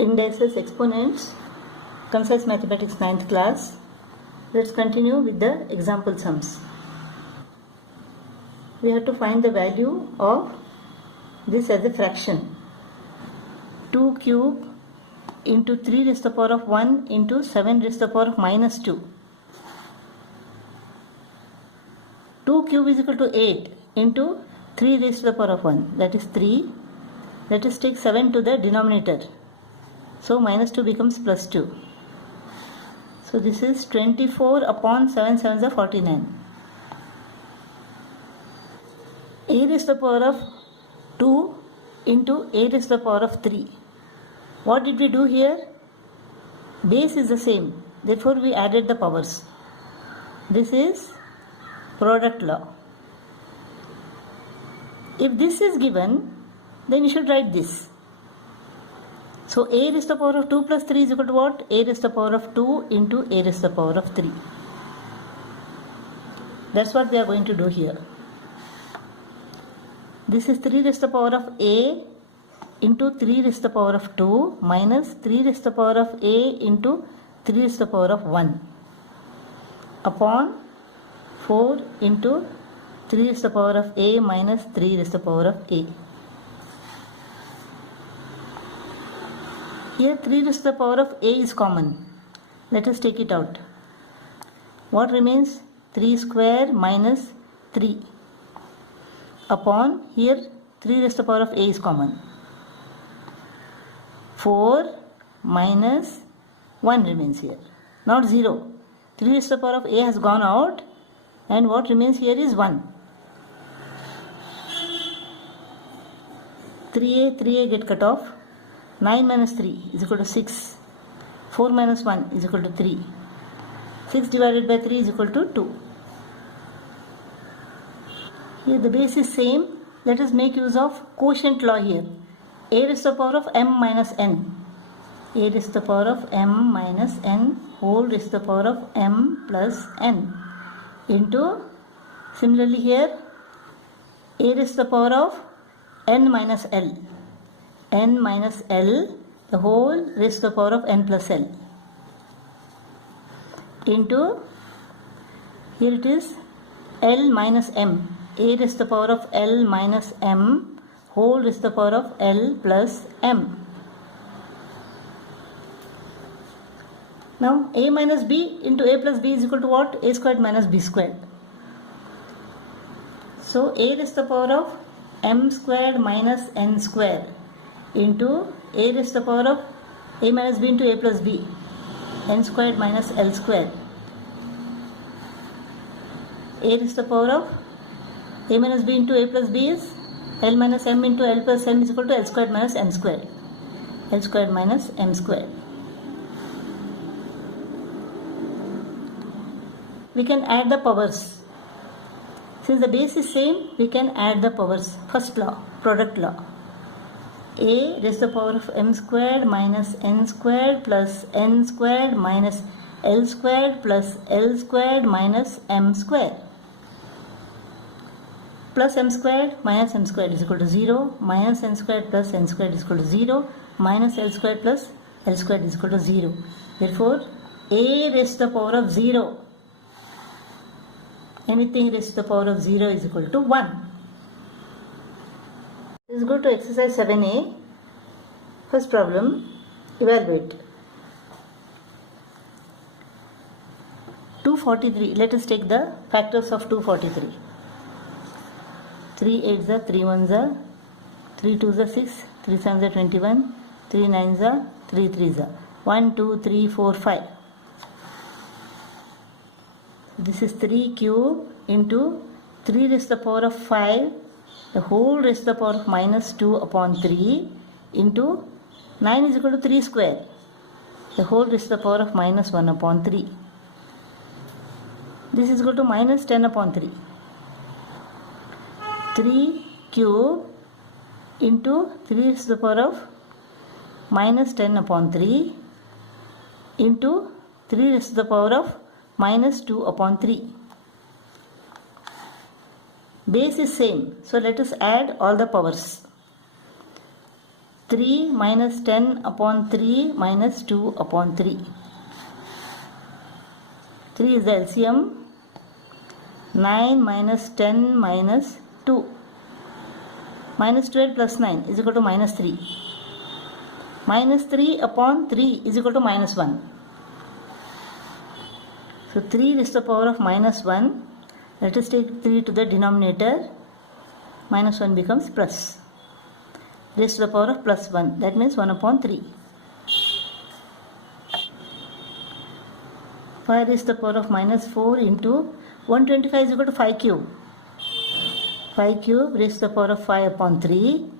Indices, exponents, concise mathematics 9th class. Let's continue with the example sums. We have to find the value of this as a fraction. 2 cube into 3 raised to the power of 1 into 7 raised to the power of minus 2. 2 cube is equal to 8 into 3 raised to the power of 1, that is 3. Let us take 7 to the denominator. So minus 2 becomes plus 2. So this is 24 upon 7 7s are 49. A raised to the power of 2 into a raised to the power of 3. What did we do here? Base is the same. Therefore we added the powers. This is product law. If this is given, then you should write this. So a raised to the power of 2 plus 3 is equal to what? A raised to the power of 2 into a raised to the power of 3. That's what we are going to do here. This is 3 raised to the power of a into 3 raised to the power of 2 minus 3 raised to the power of a into 3 raised to the power of 1 upon 4 into 3 raised to the power of a minus 3 raised to the power of a. Here 3 raised to the power of a is common. Let us take it out. What remains? 3 square minus 3 upon, here 3 raised to the power of a is common. 4 minus 1 remains here, not 0. 3 raised to the power of a has gone out and what remains here is 1. 3a get cut off. 9 minus 3 is equal to 6. 4 minus 1 is equal to 3. 6 divided by 3 is equal to 2. Here the base is same. Let us make use of quotient law here. A raised to the power of m minus n. A raised to the power of m minus n whole raised to the power of m plus n into, similarly here, a raised to the power of n minus l. N minus L, the whole raised to the power of n plus L into, here it is L minus M, a raised to the power of L minus M whole raised to the power of L plus M. Now a minus b into a plus b is equal to what? A squared minus b squared. So a raised to the power of m squared minus n squared into a raised to the power of a minus b into a plus b, n squared minus l squared. A raised to the power of a minus b into a plus b is l minus m into l plus m is equal to l squared minus m squared. L squared minus m squared. We can add the powers. Since the base is same, we can add the powers. First law, product law. A raised to the power of m squared minus n squared plus n squared minus l squared plus l squared minus m squared plus m squared minus m squared is equal to 0 minus n squared plus n squared is equal to 0 minus l squared plus l squared is equal to 0. Therefore, a raised to the power of 0, anything raised to the power of 0 is equal to 1. Let's go to exercise 7a. First problem, evaluate. 243. Let us take the factors of 243. 3 8s are 3 1s are 3 2s are 6, 3 7s are 21, 3 9s are 3 3s are 1 2 3 4 5. This is 3 cube into 3 raised to the power of 5, the whole raised to the power of minus 2 upon 3 into 9 is equal to 3 square, the whole raised to the power of minus 1 upon 3. This is equal to minus 10 upon 3. 3 cube into 3 raised to the power of minus 10 upon 3 into 3 raised to the power of minus 2 upon 3. Base is same, so let us add all the powers. 3 minus 10 upon 3 minus 2 upon 3. 3 is the LCM. 9 minus 10 minus 2. Minus 12 plus 9 is equal to minus 3. Minus 3 upon 3 is equal to minus 1. So 3 raised to the power of minus 1. Let us take 3 to the denominator. Minus 1 becomes plus. Raised to the power of plus 1. That means 1 upon 3. 5 raised to the power of minus 4 into 125 is equal to 5 cube. 5 cube raised to the power of 5 upon 3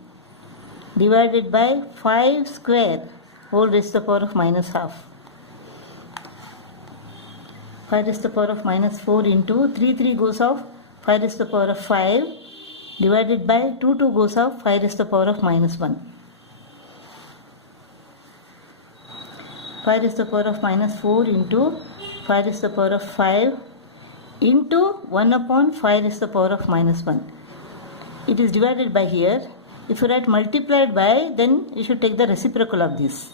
divided by 5 square whole raised to the power of minus half. 5 raised to the power of minus 4 into 3 goes off, 5 raised to the power of 5 divided by 2 goes off, 5 raised to the power of minus 1. 5 raised to the power of minus 4 into 5 raised to the power of 5 into 1 upon 5 raised to the power of minus 1. It is divided by here. If you write multiplied by, then you should take the reciprocal of this.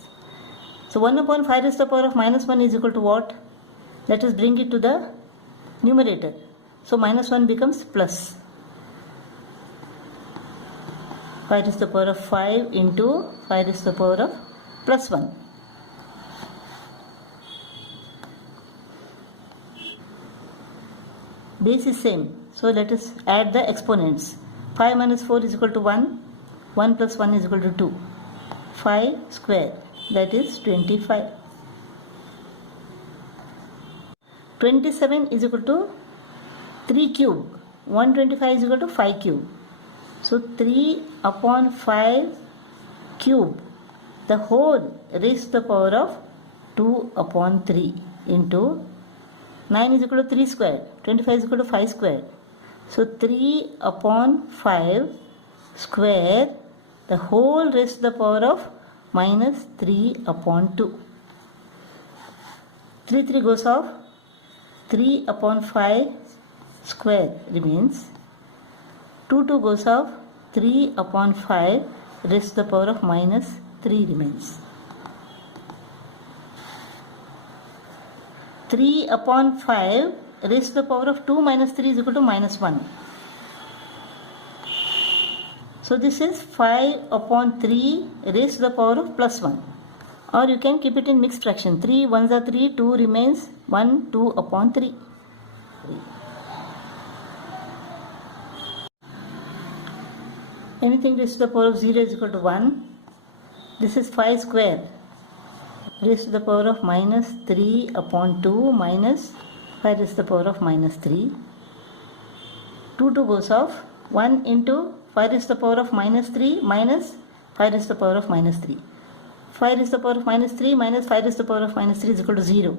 So 1 upon 5 raised to the power of minus 1 is equal to what? Let us bring it to the numerator. So minus 1 becomes plus. 5 raised to the power of 5 into 5 raised to the power of plus 1. Base is same. So let us add the exponents. 5 minus 4 is equal to 1. 1 plus 1 is equal to 2. 5 square, that is 25. 27 is equal to 3 cube. 125 is equal to 5 cube. So 3 upon 5 cube, the whole raised to the power of 2 upon 3 into 9 is equal to 3 square. 25 is equal to 5 square. So 3 upon 5 square, the whole raised to the power of minus 3 upon 2. 3 goes off. 3 upon 5 square remains. 2 goes off. 3 upon 5 raised to the power of minus 3 remains. 3 upon 5 raised to the power of 2 minus 3 is equal to minus 1. So this is 5 upon 3 raised to the power of plus 1. Or you can keep it in mixed fraction. 3 ones are 3, 2 remains, 1, 2 upon 3. Anything raised to the power of 0 is equal to 1. This is 5 square raised to the power of minus 3 upon 2 minus 5 raised to the power of minus 3. 2 goes off. 1 into 5 raised to the power of minus 3 minus 5 raised to the power of minus 3. 5 raised to the power of minus 3 minus 5 raised to the power of minus 3 is equal to 0.